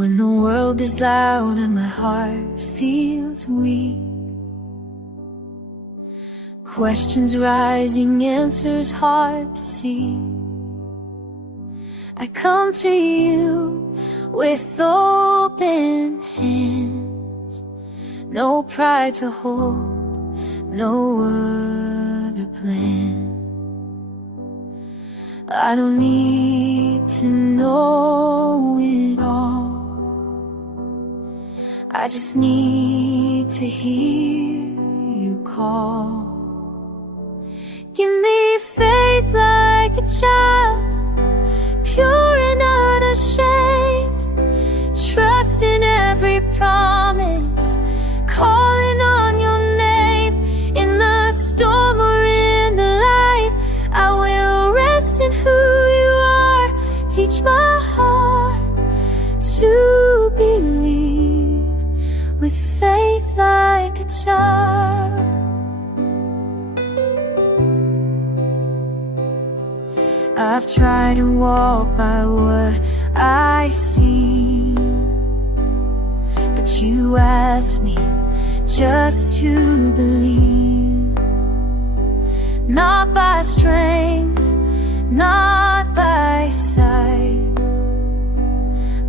When the world is loud and my heart feels weak, questions rising, answers hard to see, I come to you with open hands. No pride to hold, no other plan. I don't need to know it all, I just need to hear you call. Give me faith like a child, pure and unashamed, trust in every promise, calling on your name. In the storm or in the light, I will rest in who you are. Teach my heart to believe with faith like a child. I've tried to walk by what I see, but you asked me just to believe. Not by strength, not by sight,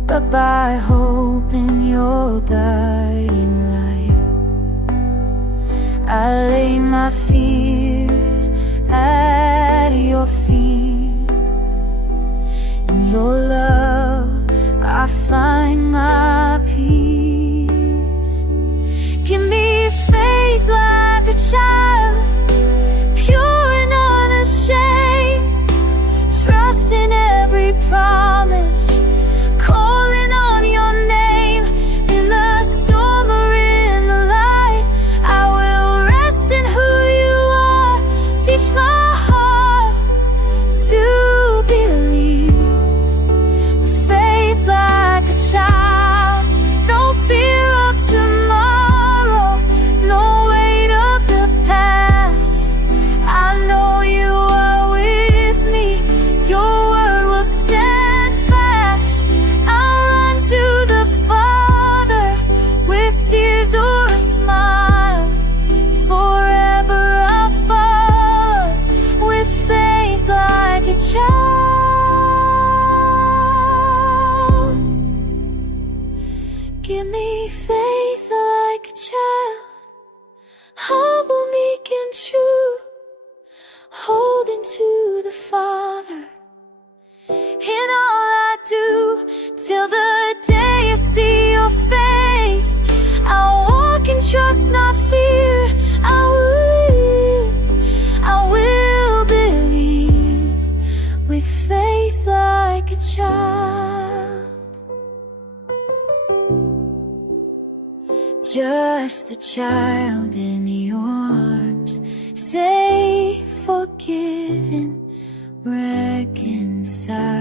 but by hope in your guiding light. I lay my fears at your feet. In your love I find my peace. Give me faith like a child, pure and unashamed, trust in every promise, calling on your name. In the storm or in the light, I will rest in who you are. Teach my heart to believe with faith like a child. No fear of tomorrow, no weight of the past. I know you are with me, your word will stand fast. I'll run to the Father with tears or a smile. Forever I'll follow with faith like a child. Give me faith like a child, humble, meek and true, holding to the Father in all I do, till the day I see your face. I'll walk in trust, not fear. I will believe with faith like a child. Just a child in your arms, safe, forgiven, reconciled.